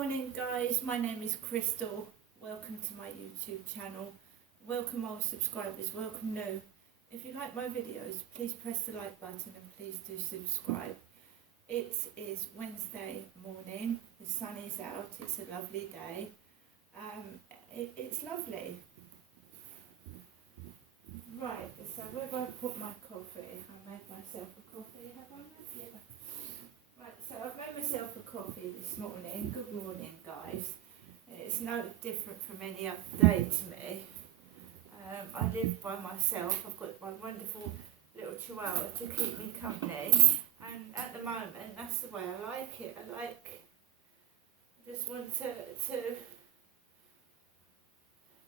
morning guys, my name is Crystal. Welcome to my YouTube channel. Welcome old subscribers, welcome new. If you like my videos, please press the like button and please do subscribe. It is Wednesday morning, the sun is out, it's a lovely day. It's lovely. Right, so where have I put my coffee? I made myself a coffee, have I? Yeah. Right, so I've made myself a coffee this morning. Good morning, guys. It's no different from any other day to me. I live by myself. I've got my wonderful little chihuahua to keep me company. And at the moment, that's the way I like it. I just want to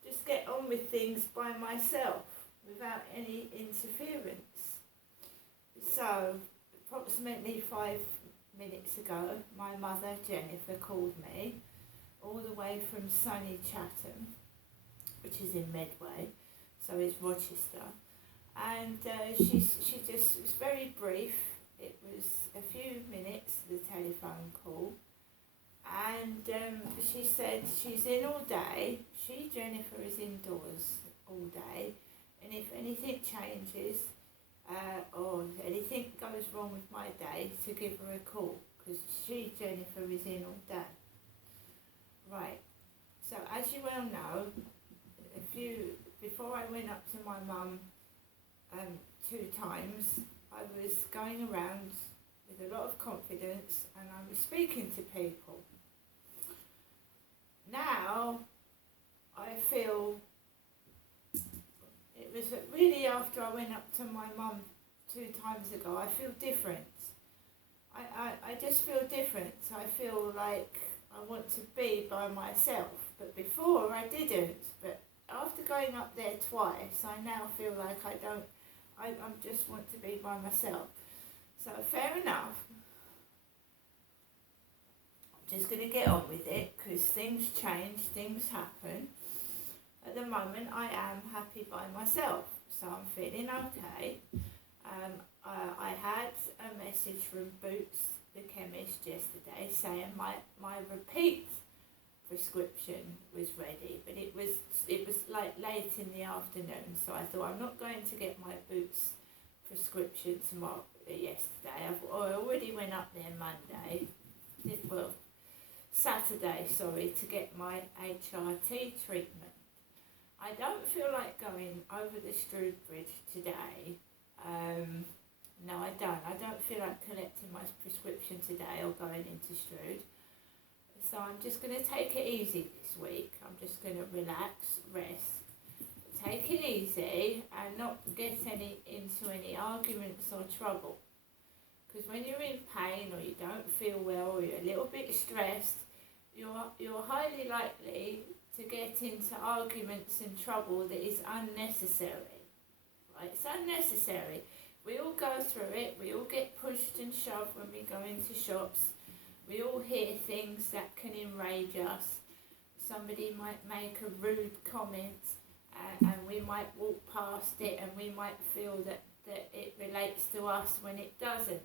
just get on with things by myself without any interference. So, approximately 5 minutes ago, my mother Jennifer called me all the way from sunny Chatham, which is in Medway, so it's Rochester, and she just was very brief. It was a few minutes, the telephone call, and she said she's in all day. Jennifer is indoors all day, and if anything changes or anything goes wrong with my day, to give her a call, because Jennifer is in all day. Right, so as you well know, before I went up to my mum 2 times, I was going around with a lot of confidence and I was speaking to people. Now, I feel it was really after I went up to my mum 2 times ago, I feel different. I just feel different. I feel like I want to be by myself. But before I didn't. But after going up there twice, I now feel like I just want to be by myself. So fair enough. I'm just going to get on with it because things change, things happen. At the moment, I am happy by myself, so I'm feeling okay. I had a message from Boots, the chemist, yesterday saying my repeat prescription was ready, but it was like late in the afternoon, so I thought I'm not going to get my Boots prescription yesterday. I already went up there Saturday, to get my HRT treatment. I don't feel like going over the Strood Bridge today. No, I don't. I don't feel like collecting my prescription today or going into Strood. So I'm just going to take it easy this week. I'm just going to relax, rest, take it easy and not get into any arguments or trouble. Because when you're in pain or you don't feel well or you're a little bit stressed, you're highly likely to get into arguments and trouble that is unnecessary. Right? It's unnecessary. We all go through it. We all get pushed and shoved when we go into shops. We all hear things that can enrage us. Somebody might make a rude comment and we might walk past it and we might feel that it relates to us when it doesn't.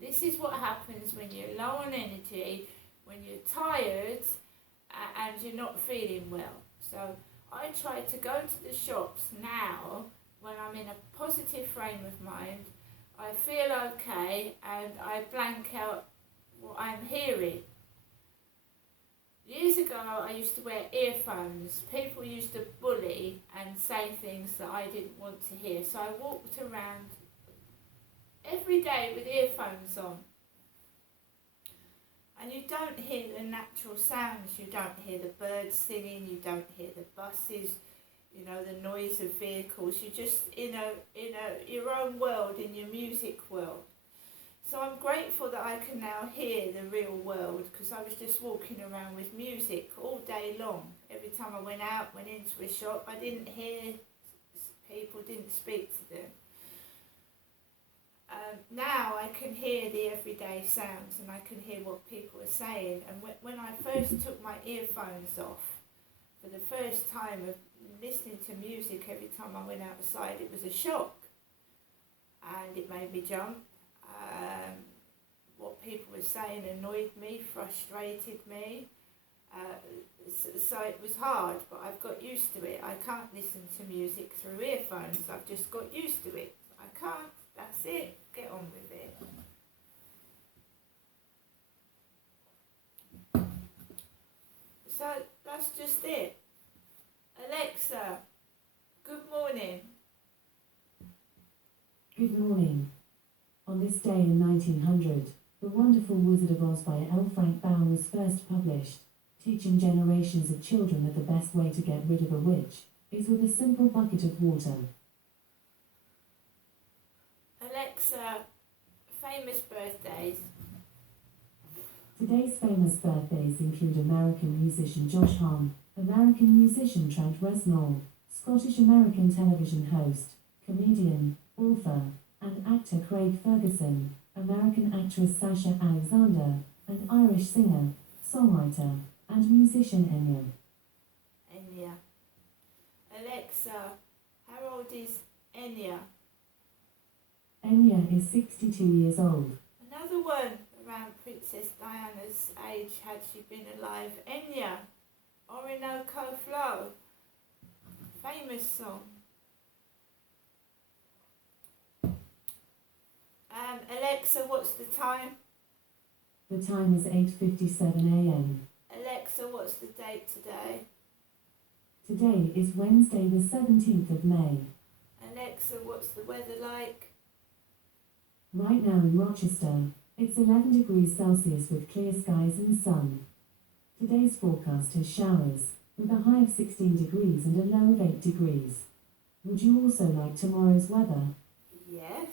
This is what happens when you're low on energy, when you're tired and you're not feeling well. So I try to go to the shops now when I'm in a positive frame of mind. I feel okay and I blank out what I'm hearing. Years ago I used to wear earphones. People used to bully and say things that I didn't want to hear. So I walked around every day with earphones on. And you don't hear the natural sounds. You don't hear the birds singing. You don't hear the buses. The noise of vehicles. You're just in your own world, in your music world. So I'm grateful that I can now hear the real world, because I was just walking around with music all day long. Every time I went into a shop, I didn't hear people, didn't speak to them. Now I can hear the everyday sounds and I can hear what people are saying. And when I first took my earphones off, for the first time of listening to music every time I went outside, it was a shock. And it made me jump. What people were saying annoyed me, frustrated me. So it was hard, but I've got used to it. I can't listen to music through earphones. I've just got used to it. I can't. That's it. Get on with it. So that's just it. Alexa, good morning. Good morning. On this day in 1900, The Wonderful Wizard of Oz by L. Frank Baum was first published, teaching generations of children that the best way to get rid of a witch is with a simple bucket of water. Alexa, famous birthdays. Today's famous birthdays include American musician Josh Homme, American musician Trent Reznor, Scottish-American television host, comedian, author, and actor Craig Ferguson, American actress Sasha Alexander, and Irish singer, songwriter, and musician Enya. Enya. Alexa, how old is Enya? Enya is 62 years old. Another one around Princess Diana's age had she been alive. Enya, Orinoco Flow, famous song. Alexa, what's the time? The time is 8:57 a.m. Alexa, what's the date today? Today is Wednesday the 17th of May. Alexa, what's the weather like? Right now in Rochester, it's 11 degrees Celsius with clear skies and sun. Today's forecast has showers, with a high of 16 degrees and a low of 8 degrees. Would you also like tomorrow's weather? Yes.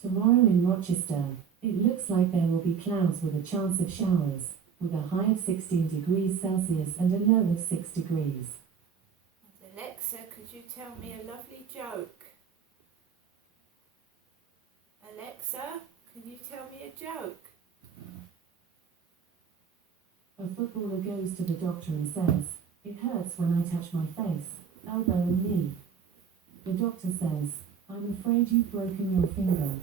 Tomorrow in Rochester, it looks like there will be clouds with a chance of showers, with a high of 16 degrees Celsius and a low of 6 degrees. And Alexa, could you tell me a lovely joke? Alexa, can you tell me a joke? A footballer goes to the doctor and says, "It hurts when I touch my face, elbow and knee." The doctor says, "I'm afraid you've broken your finger."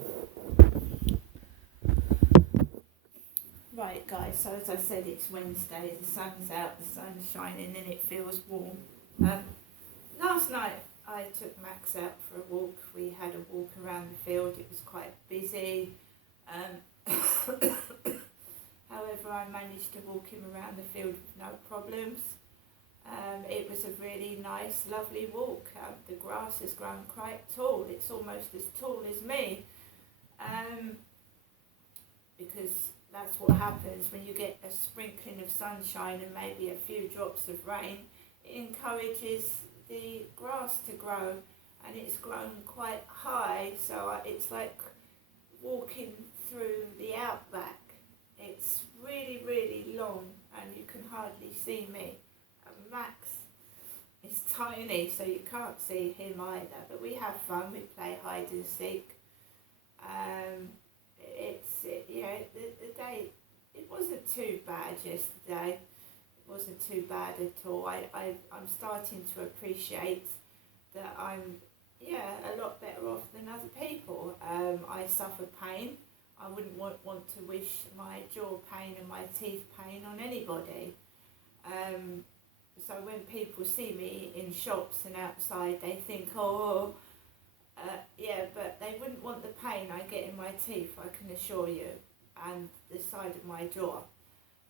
Right guys, so as I said, it's Wednesday, the sun's out, the sun's shining and it feels warm. Last night I took Max out for a walk. We had a walk around the field. It was quite busy. However, I managed to walk him around the field with no problems. It was a really nice, lovely walk. The grass has grown quite tall. It's almost as tall as me. Because that's what happens when you get a sprinkling of sunshine and maybe a few drops of rain. It encourages the grass to grow, and it's grown quite high, so it's like walking through the outback. It's really, really long and you can hardly see me. And Max is tiny, so you can't see him either, but we have fun. We play hide and seek. The day, it wasn't too bad yesterday. It wasn't too bad at all. I'm starting to appreciate that I'm a lot better off than other people. I suffer pain. I wouldn't want to wish my jaw pain and my teeth pain on anybody. So when people see me in shops and outside, they think, but they wouldn't want the pain I get in my teeth, I can assure you, and the side of my jaw.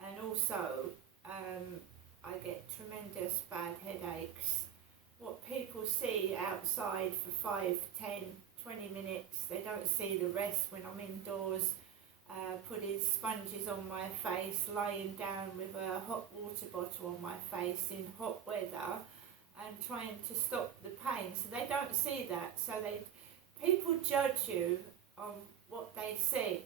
And also, I get tremendous bad headaches. What people see outside for 5, 10, 20 minutes, they don't see the rest when I'm indoors, putting sponges on my face, lying down with a hot water bottle on my face in hot weather and trying to stop the pain. So they don't see that. So people judge you on what they see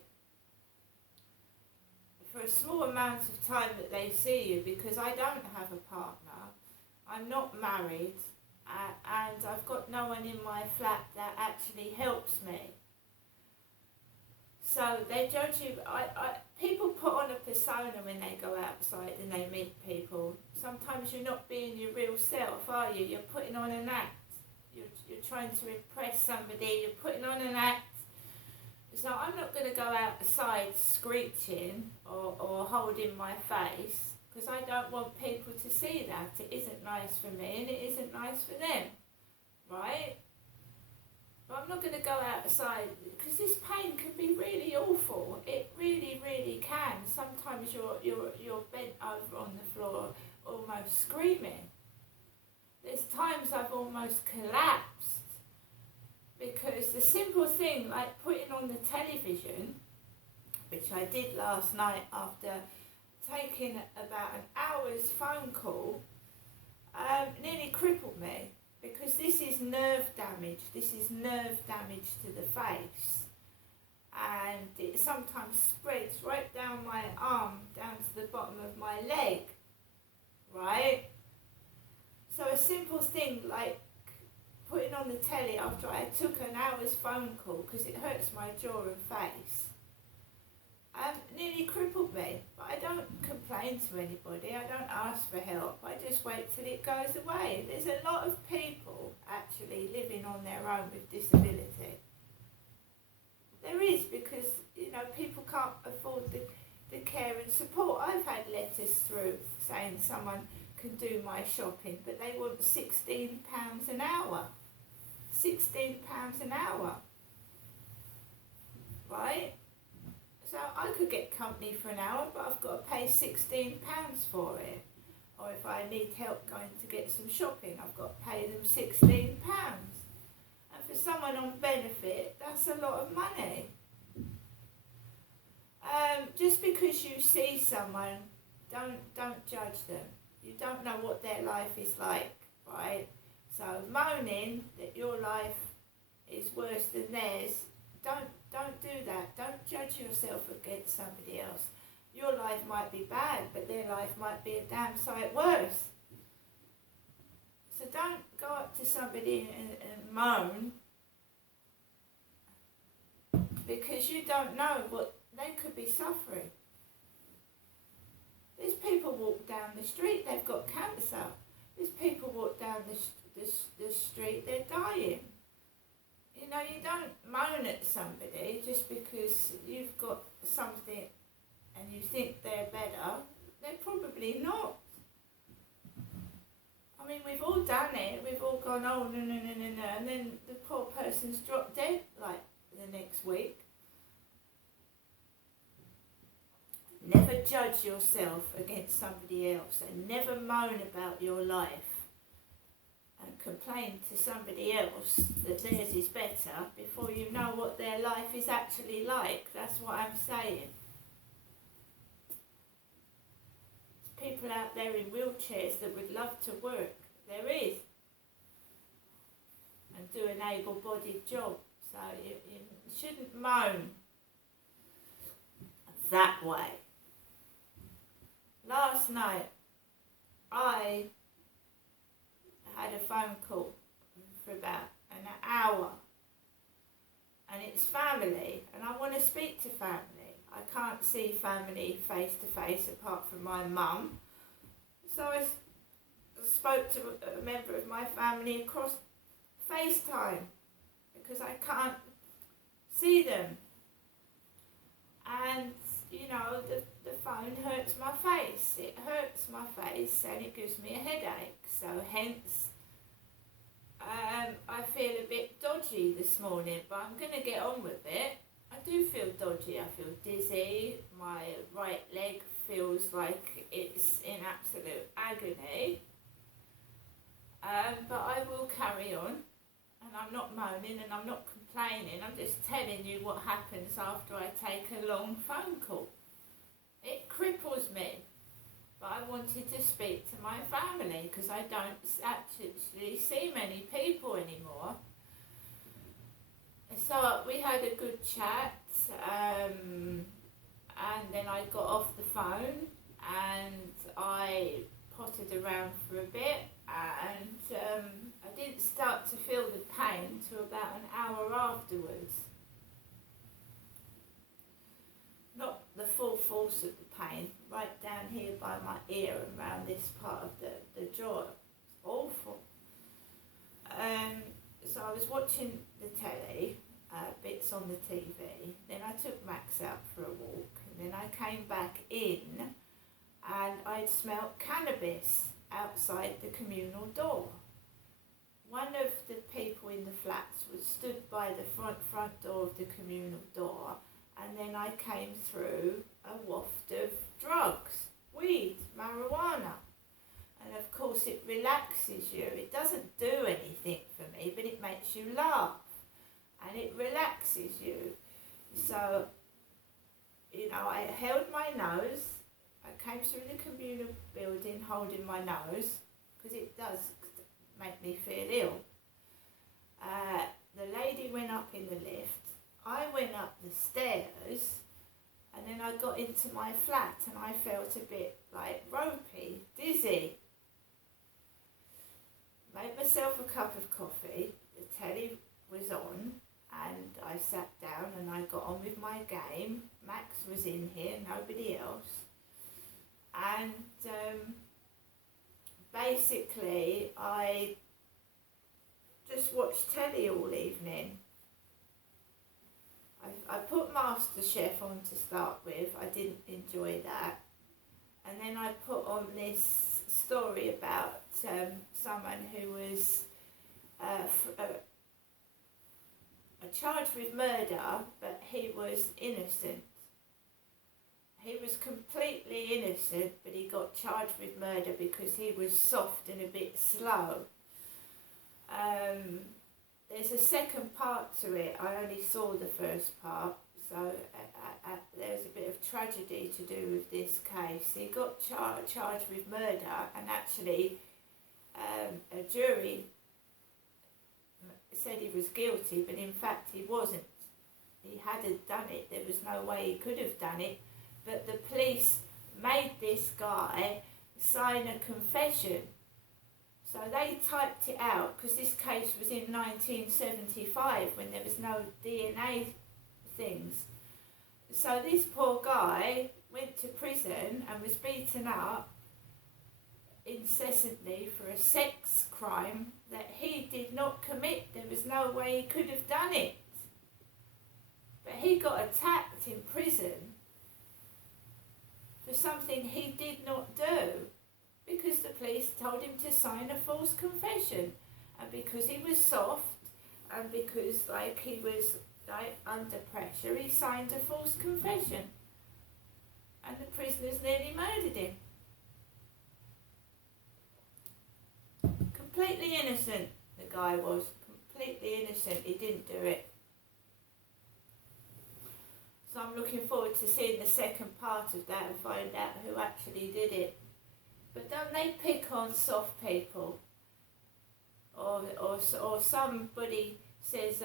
for a small amount of time that they see you, because I don't have a partner, I'm not married, and I've got no one in my flat that actually helps me. So they judge you. People put on a persona when they go outside and they meet people. Sometimes you're not being your real self, are you? You're putting on an act. You're trying to impress somebody. You're putting on an act. So I'm not going to go outside screeching or holding my face, because I don't want people to see that. It isn't nice for me and it isn't nice for them, right? But I'm not going to go outside, because this pain can be really awful. It really, really can. Sometimes you're bent over on the floor, almost screaming. There's times I've almost collapsed, because the simple thing like putting on the television, which I did last night after taking about an hour's phone call, nearly crippled me, because this is nerve damage. This is nerve damage to the face, and it sometimes spreads right down my arm, down to the bottom of my leg, right? So a simple thing like putting on the telly after I took an hour's phone call, because it hurts my jaw and face, nearly crippled me. But I don't complain to anybody, I don't ask for help, I just wait till it goes away. There's a lot of people actually living on their own with disability. There is, because people can't afford the care and support. I've had letters through saying someone can do my shopping, but they want £16 an hour. £16 an hour, right? So I could get company for an hour, but I've got to pay £16 for it. Or if I need help going to get some shopping, I've got to pay them £16. And for someone on benefit, that's a lot of money. Just because you see someone, don't judge them. You don't know what their life is like, right? So moaning that your life is worse than theirs, don't do that. Don't judge yourself against somebody else. Your life might be bad, but their life might be a damn sight worse. So don't go up to somebody and moan, because you don't know what they could be suffering. There's people walk down the street, they've got cancer. There's people walk down the street, they're dying. You don't moan at somebody just because you've got something and you think they're better. They're probably not. I mean, we've all done it. We've all gone, oh, no, and then the poor person's dropped dead like the next week. Never judge yourself against somebody else, and never moan about your life and complain to somebody else that theirs is better before you know what their life is actually like. That's what I'm saying. There's people out there in wheelchairs that would love to work. There is. And do an able-bodied job. So you shouldn't moan that way. Last night, I had a phone call for about an hour, and it's family, and I want to speak to family. I can't see family face to face apart from my mum, so I spoke to a member of my family across FaceTime, because I can't see them, and the phone hurts my face. It hurts my face and it gives me a headache. So hence, I feel a bit dodgy this morning, but I'm going to get on with it. I do feel dodgy. I feel dizzy. My right leg feels like it's in absolute agony. But I will carry on. And I'm not moaning and I'm not complaining. I'm just telling you what happens after I take a long phone call. It cripples me. But I wanted to speak to my family because I don't actually see many people anymore. So we had a good chat, and then I got off the phone and I potted around for a bit, and I didn't start to feel the pain till about an hour afterwards. Not the full force of the pain, right down here by my ear and around this part of the jaw. It's awful. So I was watching the telly, bits on the TV. Then I took Max out for a walk, and then I came back in and I'd smelt cannabis outside the communal door. One of the people in the flats was stood by the front door of the communal door, and then I came through a waft of drugs, weed, marijuana. And of course it relaxes you. It doesn't do anything for me, but it makes you laugh and it relaxes you. So, I held my nose. I came through the communal building holding my nose because it does make me feel ill. The lady went up in the lift. I went up the stairs, and then I got into my flat and I felt a bit like ropey, dizzy. Made myself a cup of coffee, the telly was on, and I sat down and I got on with my game. Max was in here, nobody else. And basically I just watched telly all evening. I put MasterChef on to start with. I didn't enjoy that. And then I put on this story about someone who was charged with murder, but he was innocent. He was completely innocent, but he got charged with murder because he was soft and a bit slow. There's a second part to it. I only saw the first part, so there's a bit of tragedy to do with this case. He got charged with murder, and actually a jury said he was guilty, but in fact he wasn't. He hadn't done it. There was no way he could have done it, but the police made this guy sign a confession. So they typed it out because this case was in 1975 when there was no DNA things. So this poor guy went to prison and was beaten up incessantly for a sex crime that he did not commit. There was no way he could have done it. But he got attacked in prison for something he did not do, because the police told him to sign a false confession, and because he was soft, and because he was under pressure, he signed a false confession, and the prisoners nearly murdered him. Completely innocent, the guy was. Completely innocent. He didn't do it. So I'm looking forward to seeing the second part of that and find out who actually did it. But don't they pick on soft people? Or somebody says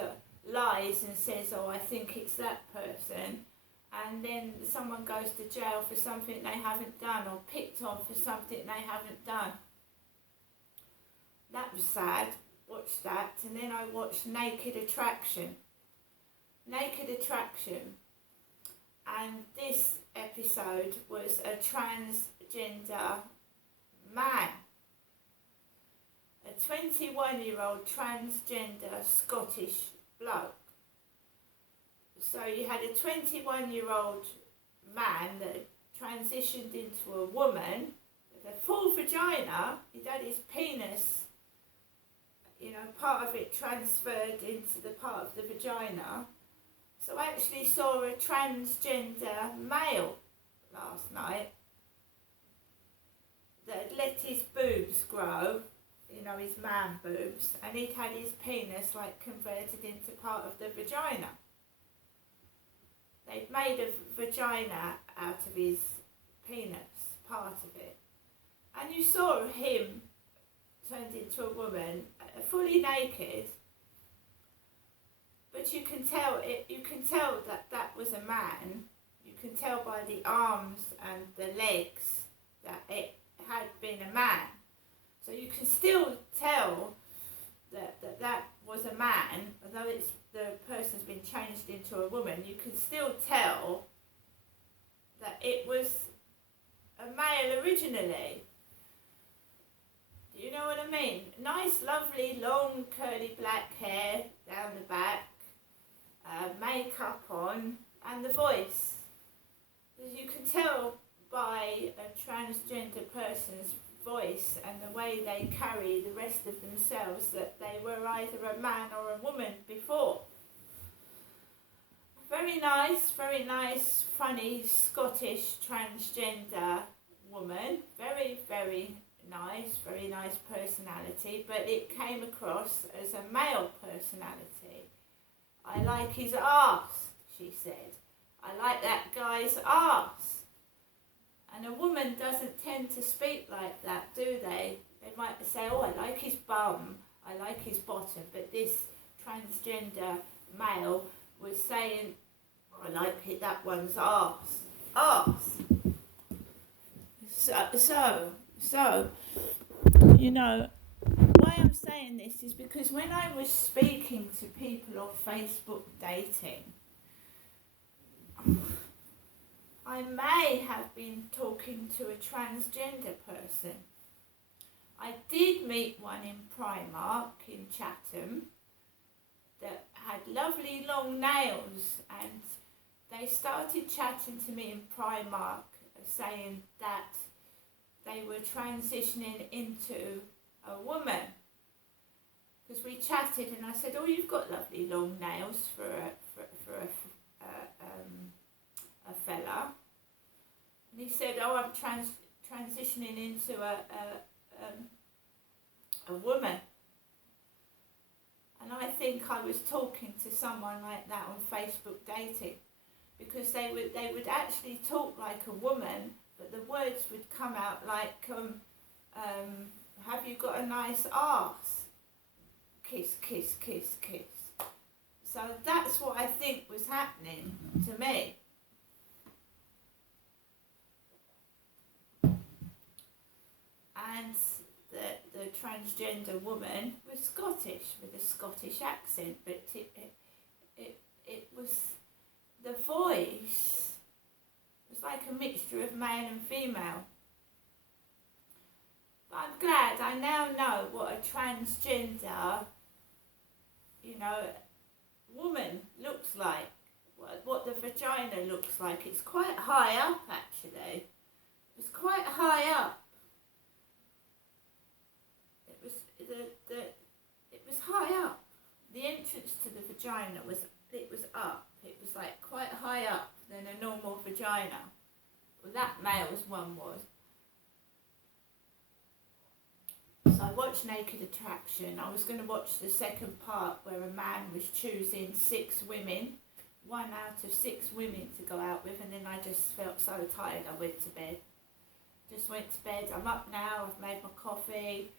lies and says, oh, I think it's that person, and then someone goes to jail for something they haven't done, or picked on for something they haven't done. That was sad. Watched that, and then I watched Naked Attraction. Naked Attraction. And this episode was a transgender man. A 21-year-old transgender Scottish bloke. So you had a 21-year-old man that transitioned into a woman with a full vagina. He'd had his penis, part of it transferred into the part of the vagina. So I actually saw a transgender male last night that had let his boobs grow, his man boobs, and he'd had his penis converted into part of the vagina. They'd made a vagina out of his penis, part of it. And you saw him turned into a woman, fully naked, but you can tell that was a man. You can tell by the arms and the legs that it had been a man. So you can still tell that was a man, although the person's been changed into a woman. You can still tell that it was a male originally. Do you know what I mean? Nice, lovely, long, curly black hair down the back. makeup on and the voice. As you can tell by a transgender person's voice and the way they carry the rest of themselves that they were either a man or a woman before. Very nice, funny Scottish transgender woman. Very, very nice personality, but it came across as a male personality. I like his arse, she said. I like that guy's arse. And a woman doesn't tend to speak like that, do they? They might say, oh, I like his bum, I like his bottom, but this transgender male was saying, I like it, that one's arse. Arse. So, you know, why I'm saying this is because when I was speaking to people on Facebook dating, I may have been talking to a transgender person. I did meet one in Primark in Chatham that had lovely long nails, and they started chatting to me in Primark saying that they were transitioning into a woman. Because we chatted and I said, oh, you've got lovely long nails for a fella. And he said, oh, I'm transitioning into a woman. And I think I was talking to someone like that on Facebook dating, because they would actually talk like a woman, but the words would come out like, have you got a nice arse? Kiss, kiss, kiss, kiss. So that's what I think was happening to me. And the transgender woman was Scottish with a Scottish accent, but it was, the voice was like a mixture of male and female. But I'm glad I now know what a transgender, woman looks like, what the vagina looks like. It's quite high up, actually. It's quite high up. It was high up. The entrance to the vagina was up. It was like quite high up than a normal vagina. Well, that male's one was. So I watched Naked Attraction. I was going to watch the second part where a man was choosing 6 women, 1 out of 6 women to go out with, and then I just felt so tired I went to bed. Just went to bed. I'm up now. I've made my coffee.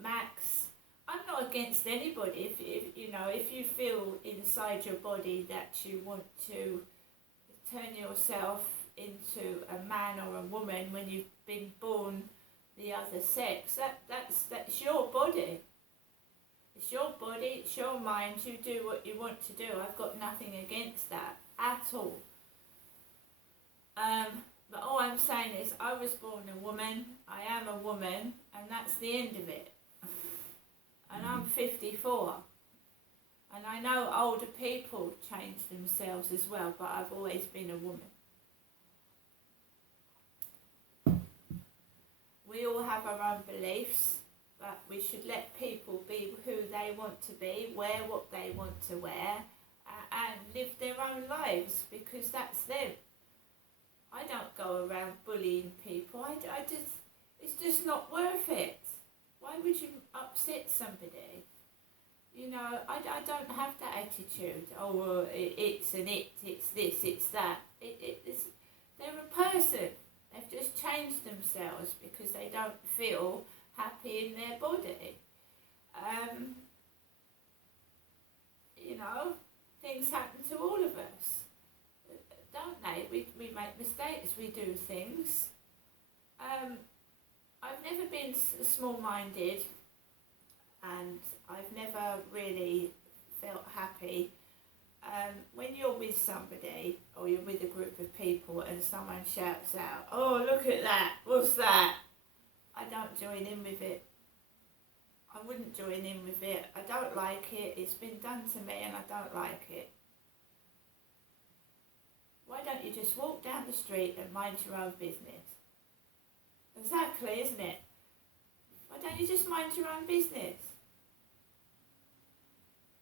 Max, I'm not against anybody. If you feel inside your body that you want to turn yourself into a man or a woman when you've been born the other sex, that's your body. It's your body, it's your mind. You do what you want to do. I've got nothing against that at all. But all I'm saying is I was born a woman, I am a woman, and that's the end of it. And I'm 54. And I know older people change themselves as well, but I've always been a woman. We all have our own beliefs, but we should let people be who they want to be, wear what they want to wear, and live their own lives, because that's them. I don't go around bullying people. It's just not worth it. Why would you upset somebody? I don't have that attitude. Oh, well, it's this, it's that. They're a person. They've just changed themselves because they don't feel happy in their body. Things happen to all of us, don't they? We make mistakes, we do things. I've never been small-minded, and I've never really felt happy. When you're with somebody or you're with a group of people and someone shouts out, oh, look at that, what's that? I don't join in with it. I wouldn't join in with it. I don't like it. It's been done to me and I don't like it. Why don't you just walk down the street and mind your own business? Exactly, isn't it? Why don't you just mind your own business?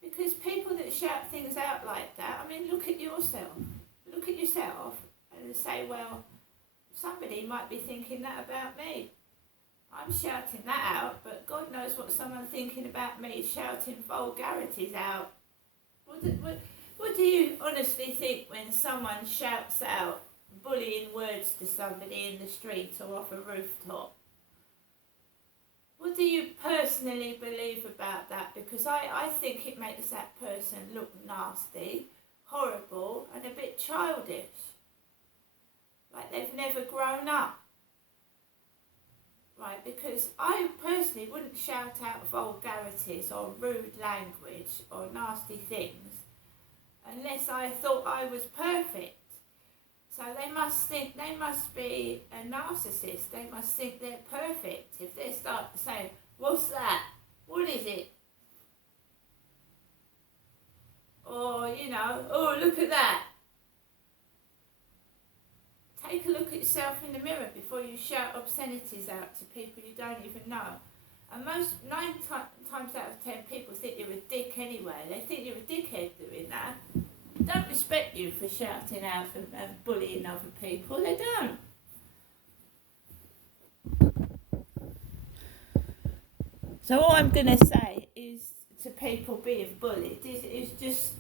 Because people that shout things out like that, I mean, look at yourself. Look at yourself and say, well, somebody might be thinking that about me. I'm shouting that out, but God knows what someone's thinking about me shouting vulgarities out. What do you honestly think when someone shouts out bullying words to somebody in the street or off a rooftop? What do you personally believe about that? Because I think it makes that person look nasty, horrible, and a bit childish. Like they've never grown up. Right, because I personally wouldn't shout out vulgarities or rude language or nasty things unless I thought I was perfect. So they must be a narcissist. They must think they're perfect. If they start saying, what's that? What is it? Or, oh, look at that. Take a look at yourself in the mirror before you shout obscenities out to people you don't even know. And most 9 times out of 10 people think you're a dick anyway. They think you're a dickhead doing that. They don't respect you for shouting out and bullying other people. They don't. So all I'm going to say is to people being bullied is just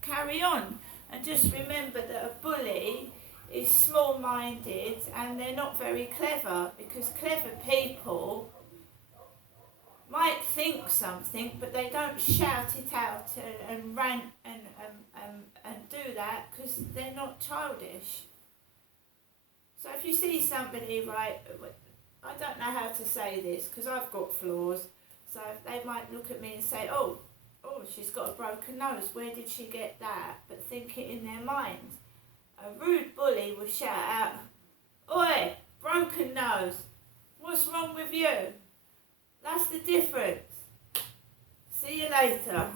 carry on. And just remember that a bully is small-minded and they're not very clever, because clever people might think something but they don't shout it out and rant and do that because they're not childish. So if you see somebody, right, I don't know how to say this because I've got flaws, so they might look at me and say, oh, she's got a broken nose, where did she get that? But think it in their mind. A rude bully will shout out, oi, broken nose, what's wrong with you? That's the difference. See you later.